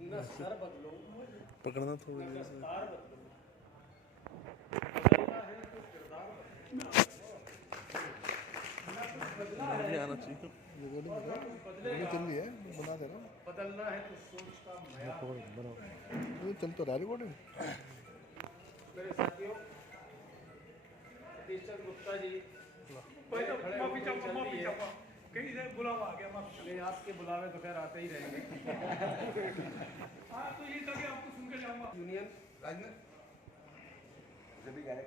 न सर बदलो, पकड़ना थोड़ी न देर दस्तार बदलो, बदलना है तो किरदार बदलो। न कुछ बदला है आना चाहिए। और न कुछ बदलेगा, चल रही है, बना दे रहा बदलना है तो सोच का मयार। हूँ। चल तो रहा रिकॉर्डिंग। मेरे साथियों, सतीश चंद्र गुप्ता जी खड़े होकर चल रही है। कहीं से बुलावा आ गया माफ नहीं, आपके बुलावे तो खैर आते ही रहेंगे। हाँ तो ये था कि आपको सुन के जाऊंगा। यूनियन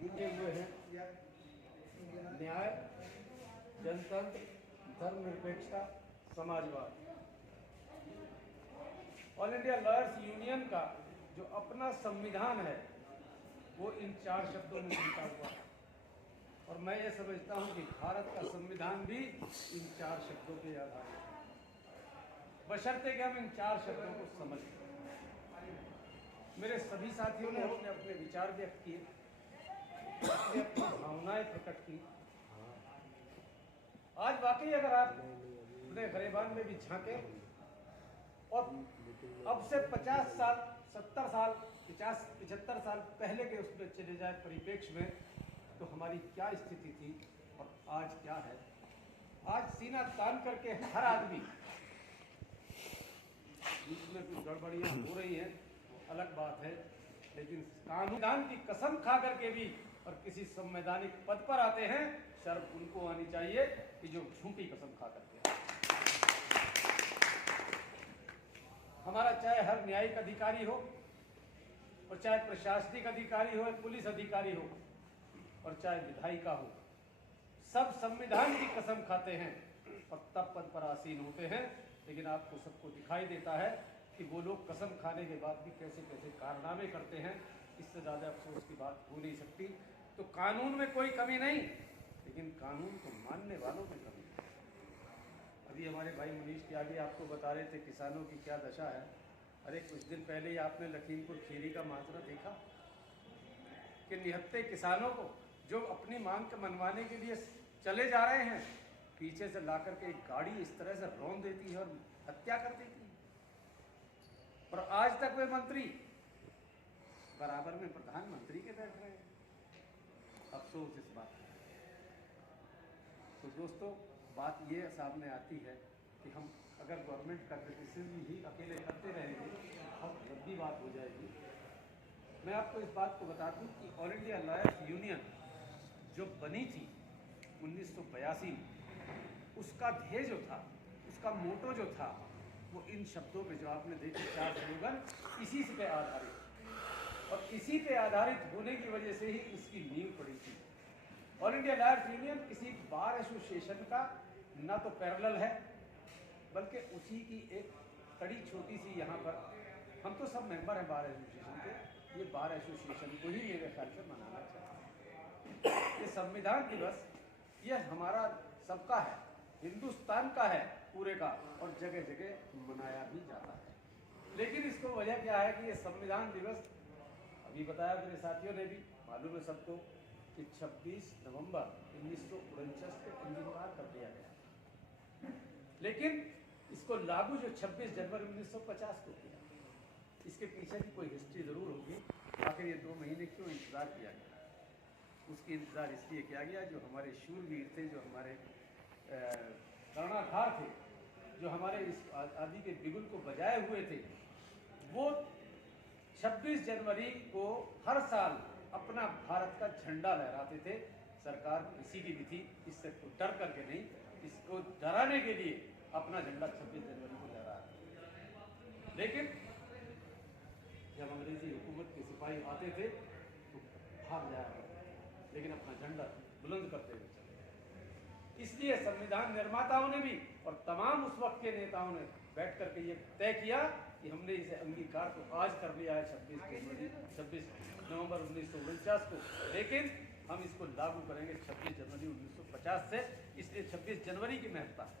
किए हुए हैं न्याय, जनतंत्र, धर्मनिरपेक्षता, समाजवाद। ऑल इंडिया लॉयर्स यूनियन का जो अपना संविधान है वो इन 4 शब्दों में लिखा हुआ है और मैं ये समझता हूं कि भारत का संविधान भी इन 4 शब्दों के आधार है, बशर्ते कि हम इन 4 शब्दों को समझ लें। मेरे सभी साथियों ने अपने अपने विचार व्यक्त किए, अपनी अपनी भावनाएं प्रकट की। आज वाकई अगर आप अपने गरेबान में भी झांके और अब से 50 साल, 70 साल, 50, 75 साल पहले के उसमें चले जाए परिप्रेक्ष्य में, तो हमारी क्या स्थिति थी और आज क्या है। आज सीना तान करके हर आदमी, बीच में कुछ गड़बड़ियां हो रही हैं अलग बात है, लेकिन कानून की कसम खा करके भी और किसी संवैधानिक पद पर आते हैं, शर्म उनको आनी चाहिए कि जो झूठी कसम खा करके आते हैं। हमारा चाहे हर न्यायिक अधिकारी हो और चाहे प्रशासनिक अधिकारी हो, पुलिस अधिकारी हो और चाहे विधायिका हो, सब संविधान की कसम खाते हैं और तब पद पर आसीन होते हैं। लेकिन आपको सबको दिखाई देता है कि वो लोग कसम खाने के बाद भी कैसे कैसे कारनामे करते हैं। इससे ज़्यादा अफसोस की बात हो नहीं सकती। तो कानून में कोई कमी नहीं, लेकिन कानून को मानने वालों में कमी है। अभी हमारे भाई मनीष त्यागी आपको बता रहे थे किसानों की क्या दशा है। अरे कुछ दिन पहले ही आपने लखीमपुर खीरी का माजरा देखा कि निहत्थे किसानों को जो अपनी मांग के मनवाने के लिए चले जा रहे हैं, पीछे से लाकर के एक गाड़ी इस तरह से रौंद देती है और हत्या कर देती है। और आज तक वे मंत्री बराबर में प्रधानमंत्री के बैठ रहे हैं। अफसोस इस बात का। तो दोस्तों, बात ये सामने आती है कि हम अगर गवर्नमेंट का क्रिटिसिज्म ही अकेले करते रहेंगे बहुत लंबी बात हो जाएगी। मैं आपको इस बात को बता दूं कि ऑल इंडिया लॉयर्स यूनियन जो बनी थी 1982 में, उसका ध्येय जो था, उसका मोटो जो था, वो इन शब्दों में जो आपने देखे 4 स्लोगन, इसी से पे आधारित और इसी पे आधारित होने की वजह से ही इसकी नींव पड़ी थी। ऑल इंडिया लॉयर्स यूनियन किसी बार एसोसिएशन का ना तो पैरेलल है, बल्कि उसी की एक कड़ी छोटी सी यहाँ पर, हम तो सब मेंबर हैं बार एसोसिएशन के, ये बार एसोसिएशन को ही मेरे ख्याल से मनाना चाहिए। ये संविधान दिवस यह हमारा सबका है, हिंदुस्तान का है पूरे का, और जगह जगह मनाया भी जाता है। लेकिन इसको वजह क्या है कि ये संविधान दिवस, अभी बताया मेरे साथियों ने भी, मालूम है सबको कि 26 नवंबर 1949 को अंगीकार कर दिया गया, लेकिन इसको लागू जो 26 जनवरी 1950 को किया। इसके पीछे भी कोई हिस्ट्री जरूर होगी। आखिर ये 2 महीने क्यों इंतजार किया गया? उसकी इंतजार इसलिए किया गया जो हमारे शूरवीर थे, जो हमारे कर्णाधार थे, जो हमारे इस आदि के बिगुल को बजाए हुए थे, वो 26 जनवरी को हर साल अपना भारत का झंडा लहराते थे। सरकार किसी की भी थी, इससे तो डर करके नहीं, इसको डराने के लिए अपना झंडा 26 जनवरी को लहरा रहे। लेकिन जब अंग्रेजी हुकूमत के सिपाही आते थे तो भाग जाया करते, लेकिन अपना झंडा बुलंद करते हुए चले। इसलिए संविधान निर्माताओं ने भी और तमाम उस वक्त के नेताओं ने बैठ करके ये तय किया कि हमने इसे अंगीकार तो आज कर लिया है 26 नवंबर 1949 को, लेकिन हम इसको लागू करेंगे 26 जनवरी 1950 से। इसलिए 26 जनवरी की महत्ता है,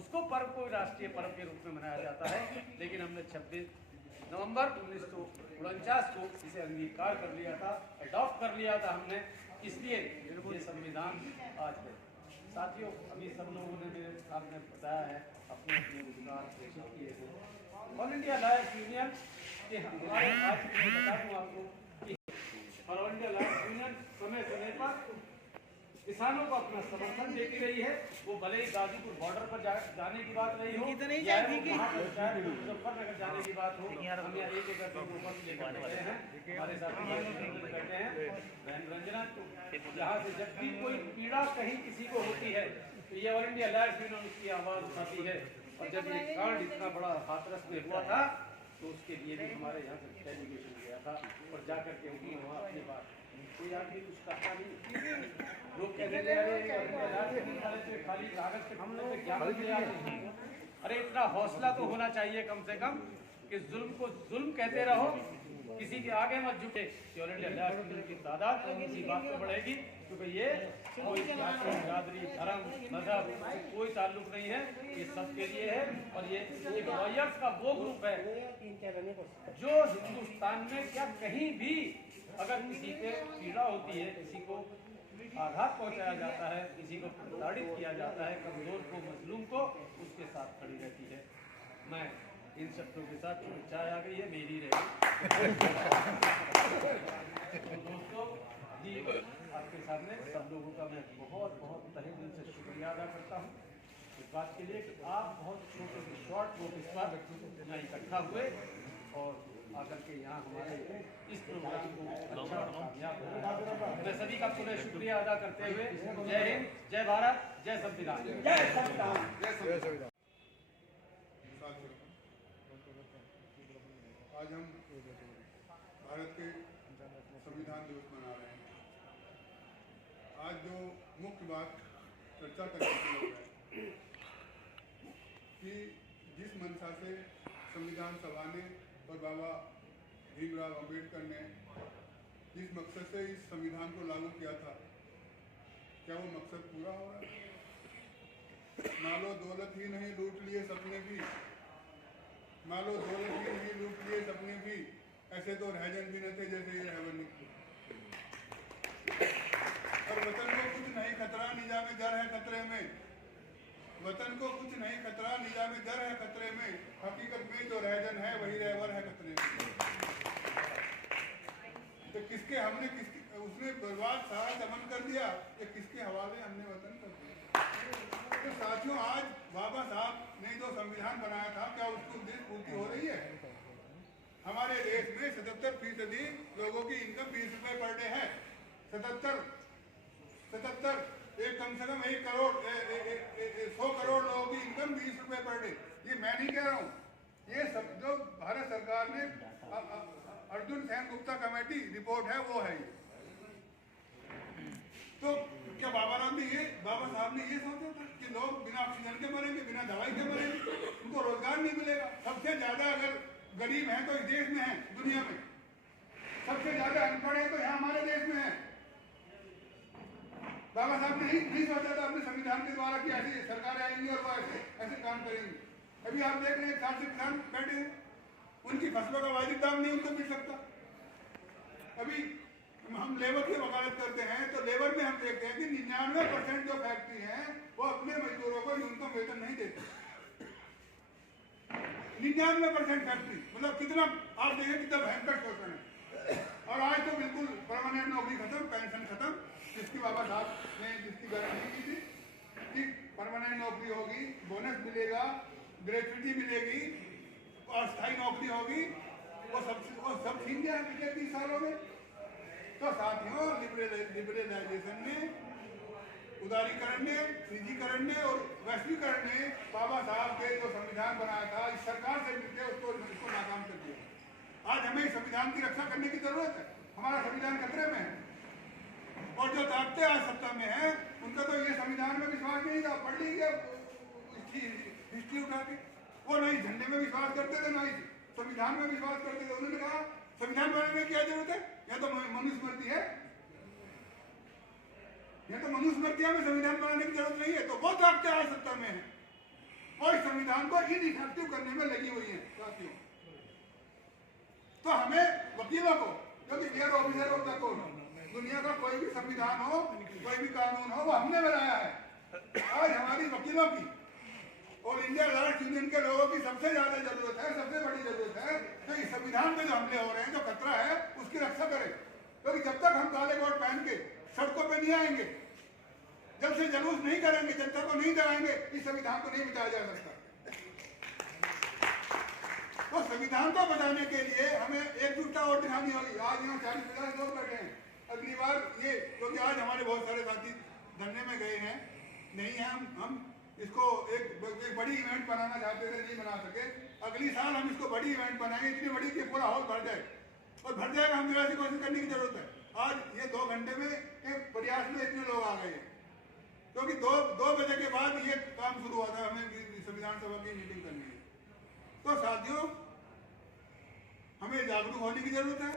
उसको पर्व को राष्ट्रीय पर्व के रूप में मनाया जाता है, लेकिन हमने 26 नवंबर 1949 को इसे अंगीकार कर लिया था, अडॉप्ट कर लिया था हमने। इसलिए ये संविधान आज है। साथियों, अभी सब लोगों ने मेरे सामने बताया है अपने अपने विचार प्रेषित किए थे। ऑल इंडिया लॉयर्स यूनियन के हमारे आज मैं बता दूं आपको कि ऑल इंडिया लॉयर्स यूनियन समय समय पर किसानों को अपना समर्थन देती रही है। वो भले ही गाजीपुर बॉर्डर पर जाने की बात रही हो या मुजफ्फरनगर जाने की बात हो, हम यहाँ 1 एकड़ के ऊपर लेकर बैठे हैं। हमारे साथ बैठे हैं बहन रंजना। यहाँ से जब भी कोई पीड़ा कहीं किसी को होती है तो ये ऑल इंडिया लॉयर्स यूनियन उसकी आवाज उठाती है। और जब ये कांड इतना बड़ा हाथरस में हुआ था तो उसके लिए भी हमारे यहाँ से डेलीगेशन गया था और जाकर के उन्होंने वहाँ अपनी बात, कोई आदमी कुछ कहा नहीं। लोग कहते थे अरे खाली कागज के हमले पे ज्ञापन दिया। अरे इतना हौसला तो होना चाहिए कम से कम कि जुल्म को जुल्म कहते रहो, किसी के आगे मत झुके। ऑल इंडिया लॉयर्स यूनियन की तादाद इसी बात पर बढ़ेगी क्योंकि ये कोई जाति, बिरादरी, धर्म, मजहब कोई ताल्लुक नहीं है, ये सबके लिए है। और ये एक लॉयर्स का वो ग्रुप है जो हिंदुस्तान में क्या कहीं भी अगर किसी पे पीड़ा होती है, किसी को आघात पहुंचाया जाता है, किसी को प्रताड़ित किया जाता है, कमजोर को, मजलूम को, उसके साथ खड़ी रहती है। मैं इन शब्दों के साथ चाय आ गई है मेरी रहेगी। तो दोस्तों जी, आपके सामने सब लोगों का मैं बहुत बहुत तहे दिल से शुक्रिया अदा करता हूँ इस बात के लिए कि आप बहुत छोटे से शॉर्ट नोटिस पर यहाँ इकट्ठा हुए और आकर के यहाँ हमारे इस प्रोग्राम को अच्छा और कामयाब बनाया। मैं सभी का पुनः शुक्रिया अदा करते हुए जय हिंद, जय भारत, जय संविधान, जय संविधान, जय संविधान। आज हम भारत के संविधान दिवस मना रहे हैं। आज जो मुख्य बात चर्चा करने की है कि जिस मंशा से संविधान सभा ने और बाबा भीमराव अंबेडकर ने जिस मकसद से इस संविधान को लागू किया था, क्या वो मकसद पूरा हो रहा है? मालो दौलत ही नहीं लूट लिए सपने भी, मालो दौलत ही नहीं लूट लिए सपने भी, ऐसे तो रहजन भी न थे जैसे ये रहवन निकले। और वतन को कुछ नहीं खतरा, निजामे जर है खतरे में, वतन को कुछ नहीं खतरा, निजामे जर है खतरे में, हकीकत में जो रहजन है वही रहवर है खतरे में। तो किसके हमने किसके उसने बर्बाद सारा दमन कर दिया, ये किसके हवाले हमने वतन कर दिया। तो साथियों, आज बाबा साहब ने जो संविधान बनाया था, क्या उसकी उद्देश्य पूर्ति हो रही है? हमारे देश में 77% लोगों की इनकम 20 रुपए पर डे है। 77 एक कम से कम 1 करोड़ 100 करोड़ लोगों की इनकम 20 रुपए पर डे। ये मैं नहीं कह रहा हूँ, ये सब जो भारत सरकार ने अर्जुन सेन गुप्ता कमेटी रिपोर्ट है वो है। तो क्या बाबा साहब ने ये सोचा था कि लोग बिना ऑक्सीजन के मरेंगे, बिना दवाई के मरेंगे, उनको रोजगार नहीं मिलेगा? सबसे ज्यादा अगर गरीब हैं तो इस देश में हैं, दुनिया में सबसे ज्यादा अनपढ़ है तो यहाँ हमारे देश में है। बाबा साहब ने नहीं सोचा था अपने संविधान के द्वारा कि ऐसी सरकारें आएंगी और वो ऐसे काम करेंगे। अभी आप देख रहे हैं 4 से किसान बैठे हैं, उनकी फसलों का वाजिब दाम नहीं उनको मिल सकता। अभी हम लेबर की वकालत करते हैं तो लेबर में हम देखते हैं कि 99% जो फैक्ट्री हैं वो अपने मजदूरों को न्यूनतम वेतन नहीं देती। 99% फैक्ट्री, मतलब कितना आप देखें कितना भयंकर शोषण है। और आज तो बिल्कुल परमानेंट नौकरी खत्म, पेंशन खत्म, जिसकी बाबा साहब ने जिसकी गारंटी की थी कि परमानेंट नौकरी होगी, बोनस मिलेगा, ग्रेच्युटी मिलेगी और स्थायी नौकरी होगी, वो सब छीन गया पिछले 30 सालों में। तो साथियों, लिबरलाइजेशन ने, उदारीकरण ने, निजीकरण ने और वैश्वीकरण ने बाबा साहब के जो संविधान बनाया था इस सरकार से मिलकर उसको नाकाम कर दिया। आज हमें इस संविधान की रक्षा करने की जरूरत है। हमारा संविधान खतरे में है और जो ताकतें आज सत्ता में हैं उनका तो ये संविधान में विश्वास नहीं था। पढ़ लीजिए हिस्ट्री उठा के, वो नहीं झंडे में विश्वास करते थे, ना संविधान में विश्वास करते थे। उन्होंने कहा संविधान बनाने में क्या जरूरत है, यह तो मनुस्मृति है, यह तो मनुस्मृति में संविधान बनाने की जरूरत नहीं है। तो वो ताकतें आज सत्ता में है और इस संविधान को इनइफेक्टिव करने में लगी हुई है साथियों। तो हमें वकीलों को, जो कि air officer of the court, दुनिया का कोई भी संविधान हो, कोई भी कानून हो, वो हमने बनाया है। आज हमारी वकीलों की और इंडिया लॉयर्स यूनियन के लोगों की सबसे ज्यादा जरूरत है, सबसे बड़ी जरूरत है तो इस संविधान पे जो हमले हो रहे हैं, जो खतरा है, उसकी रक्षा करें। क्योंकि जब तक हम काले कोट पहन के सड़कों पे नहीं आएंगे, जब से जुलूस नहीं करेंगे, जनता को नहीं दबाएंगे, इस संविधान को नहीं बचाया जा सकता। तो संविधान को बचाने के लिए हमें एकजुटता और दिखानी होगी। आज यहाँ 40-50 लोग बैठे हैं, अगली बार ये, क्योंकि आज हमारे बहुत सारे साथी धरने में गए हैं, नहीं है, हम इसको एक बड़ी इवेंट बनाना चाहते थे, नहीं बना सके। अगली साल हम इसको बड़ी इवेंट बनाएंगे, इतनी बड़ी कि पूरा हॉल भर जाए, और भर जाएगा। हम ऐसी कोशिश करने की जरूरत है। आज ये 2 घंटे में के प्रयास में इतने लोग आ गए हैं, क्योंकि 2 बजे के बाद ये काम शुरू हुआ था, हमें संविधान सभा की मीटिंग करनी है। तो साथियों, हमें जागरूक होने की जरूरत है,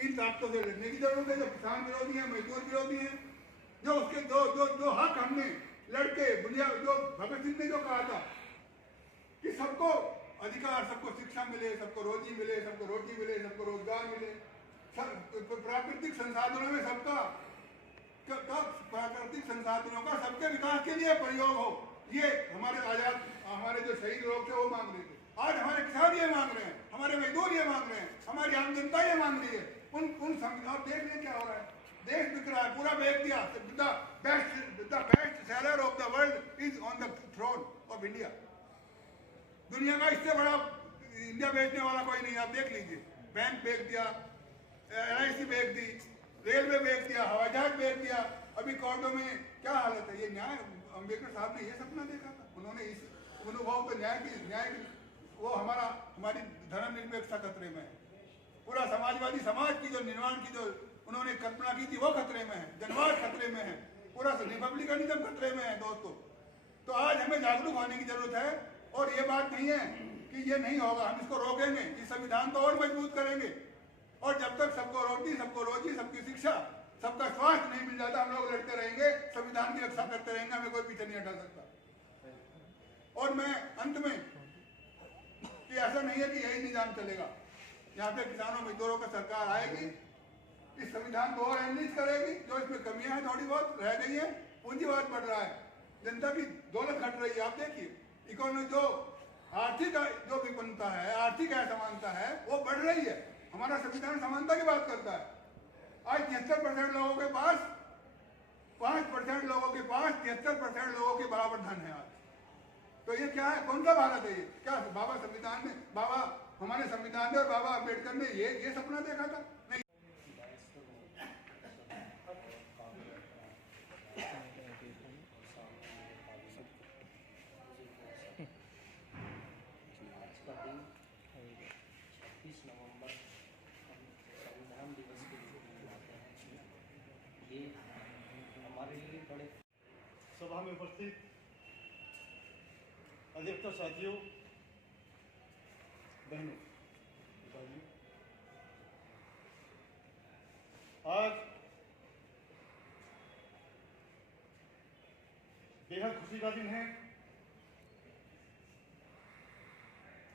इन ताकतों से लड़ने की जरूरत है जो किसान विरोधी है, मजदूर विरोधी है, जो उसके जो हक हमने लड़के जो भगत सिंह ने जो कहा था कि सबको अधिकार, सबको शिक्षा मिले, सबको रोजी मिले, सबको रोटी मिले, सबको रोजगार मिले, प्राकृतिक संसाधनों में सबका प्राकृतिक संसाधनों का सबके विकास के लिए प्रयोग हो, ये हमारे जो शहीद लोग थे वो मांग रहे थे। आज हमारे किसान ये मांग रहे हैं, हमारे मजदूर ये मांग रहे हैं, हमारी आम जनता ये मांग रही है। आप देख रहे क्या हो रहा है, देश बिक रहा है, पूरा बेच दिया। The best seller of the world is on the throne of India. दुनिया का इससे बड़ा इंडिया बेचने वाला कोई नहीं। आप देख लीजिए, बैंक बेच दिया, LIC बेच दी, रेलवे बेच दिया, हवाई जहाज बेच दिया। अभी कोर्टों में क्या हालत है। ये न्याय, अम्बेडकर साहब ने ये सपना देखा था, उन्होंने इस अनुभव को न्याय वो हमारी धर्मनिरपेक्षता खतरे में है। पूरा समाजवादी समाज की जो निर्माण की जो उन्होंने कल्पना की थी वो खतरे में है, जनवाद खतरे में है, पूरा रिपब्लिकनिज्म खतरे में है दोस्तों। तो आज हमें जागरूक होने की जरूरत है, और ये बात नहीं है कि ये नहीं होगा, हम इसको रोकेंगे, इस संविधान को और मजबूत करेंगे। और जब तक सबको रोटी, सबको रोजी, सबकी शिक्षा, सबका स्वास्थ्य नहीं मिल जाता, हम लोग लड़ते रहेंगे, संविधान की रक्षा करते रहेंगे, हमें कोई पीछे नहीं हटा सकता। और मैं अंत में, कि ऐसा नहीं है कि यही निजाम चलेगा, यहाँ पे किसानों मजदूरों का सरकार आएगी, इस संविधान को और एनरिच करेगी, जो इसमें कमियां हैं थोड़ी बहुत रह गई है, पूंजीवाद बढ़ रहा है, जनता की दौलत घट रही है। आप देखिए इकोनॉमी जो आर्थिक जो विपन्नता है, आर्थिक असमानता है, वो बढ़ रही है। हमारा संविधान समानता की बात करता है। आज 73% लोगों के पास, 5% लोगों के पास 73% लोगों के बराबर धन है आज। तो ये क्या है, कौन सा भारत है ये? क्या बाबा हमारे संविधान ने और बाबा अम्बेडकर ने ये सपना देखा था? नहीं। सभा में उपस्थित अधिकतर साथियों, बहनों, आज बेहद खुशी का दिन है।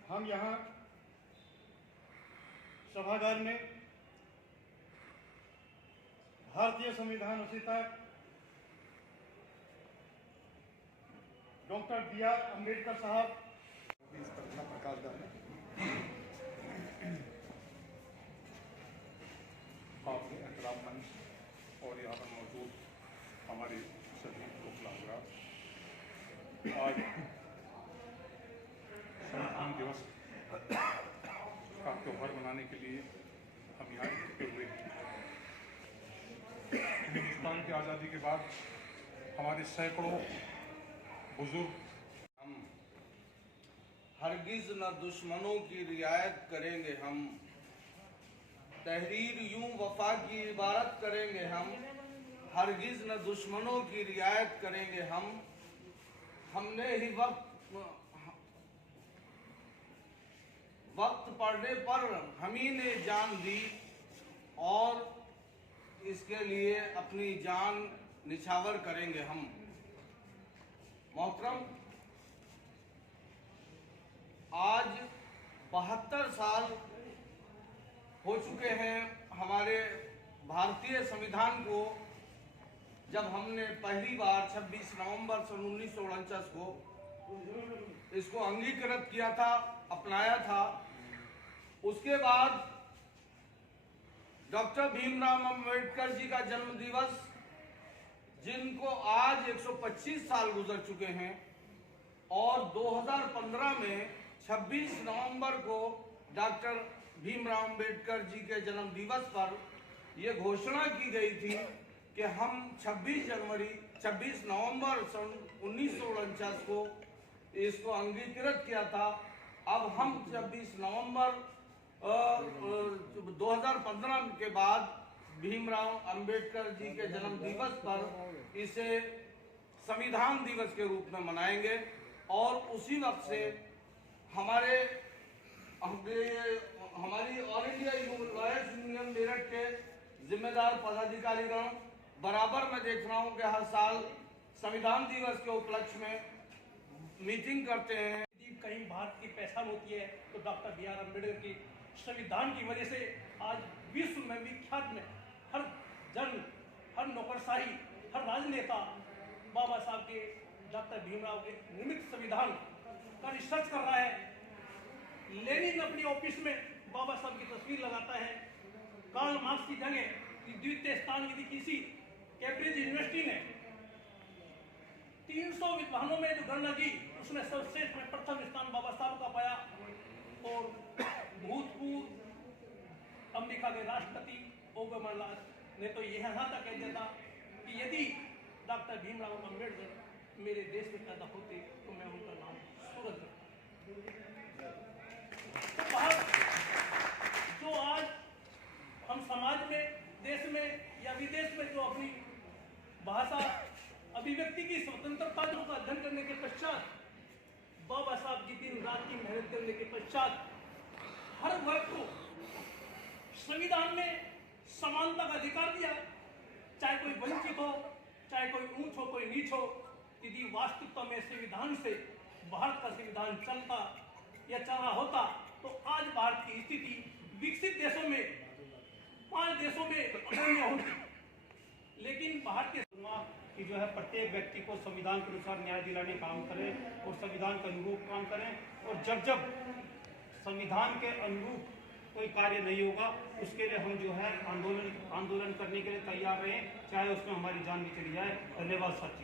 हम यहाँ सभागार में भारतीय संविधान रचयिता डॉक्टर B.R. अम्बेडकर साहब इस पर अपना प्रकाश डालें। आपके एहतराम मंच और यहाँ पर मौजूद हमारे सभी उपलाग्राम, आज संविधान दिवस का त्यौहार मनाने के लिए हम यहाँ इकट्ठे हुए हैं। हिंदुस्तान की आज़ादी के बाद हमारे सैकड़ों बुजुर्ग, हम हरगिज न दुश्मनों की रियायत करेंगे, हम तहरीर यूं वफा की इबारत करेंगे, हम हरगिज न दुश्मनों की रियायत करेंगे, हमने ही वक्त पड़ने पर हम ही ने जान दी और इसके लिए अपनी जान निछावर करेंगे हम। मोहतरम, आज 72 साल हो चुके हैं हमारे भारतीय संविधान को जब हमने पहली बार 26 नवंबर सन 1949 को इसको अंगीकृत किया था, अपनाया था। उसके बाद डॉक्टर भीमराव अंबेडकर जी का जन्म दिवस, जिनको आज 125 साल गुजर चुके हैं, और 2015 में 26 नवंबर को डॉक्टर भीमराव अंबेडकर जी के जन्म दिवस पर यह घोषणा की गई थी कि हम 26 नवंबर सन 1949 को इसको अंगीकृत किया था। अब हम 26 नवंबर 2015 के बाद भीमराव अंबेडकर जी के जन्म दिवस पर इसे संविधान दिवस के रूप में मनाएंगे। और उसी वक्त से हमारी all India lawyers union Meerut के जिम्मेदार पदाधिकारीगण बराबर मैं देख रहा हूं कि हर साल संविधान दिवस के उपलक्ष्य में मीटिंग करते हैं। यदि कहीं भारत की पहचान होती है तो डॉक्टर बी आर अम्बेडकर की संविधान की वजह से आज विश्व में विख्यात में हर जन, हर नौकरशाही, हर राजनेता बाबा साहब के, डॉक्टर भीमराव के निर्मित संविधान का रिसर्च कर रहा है। लेनिन अपनी ऑफिस में बाबा साहब की तस्वीर लगाता है। कार्ल मार्क्स की जगह द्वितीय स्थान यदि किसी कैम्ब्रिज यूनिवर्सिटी ने 300 विद्वानों में जो गणना की, उसमें सर्वश्रेष्ठ में प्रथम स्थान बाबा साहब का पाया। और भूतपूर्व अमेरिका के राष्ट्रपति ओबामा ने तो यह यहाँ तक कह दिया था कि यदि डॉक्टर भीमराव अम्बेडकर मेरे देश में पैदा होते तो मैं उनका नाम सूरज रखता। तो बाहर जो आज हम समाज में, देश में या विदेश में जो अपनी भाषा अभिव्यक्ति की स्वतंत्रता का अध्ययन करने के पश्चात, बाबा साहब की दिन रात की मेहनत करने के पश्चात हर वर्ग को संविधान में समानता का अधिकार दिया, चाहे कोई वंचित हो, चाहे कोई ऊंच हो, कोई नीच हो। यदि वास्तविकता में संविधान से भारत का संविधान चलता या चला होता तो आज भारत की स्थिति विकसित देशों में 5 देशों में अग्रणी होती। लेकिन भारत के कि जो है प्रत्येक व्यक्ति को संविधान के अनुसार न्याय दिलाने का काम करें और संविधान के अनुरूप काम करें। और जब जब संविधान के अनुरूप कोई कार्य नहीं होगा उसके लिए हम जो है आंदोलन करने के लिए तैयार रहें, चाहे उसमें हमारी जान भी चली जाए। धन्यवाद साथी।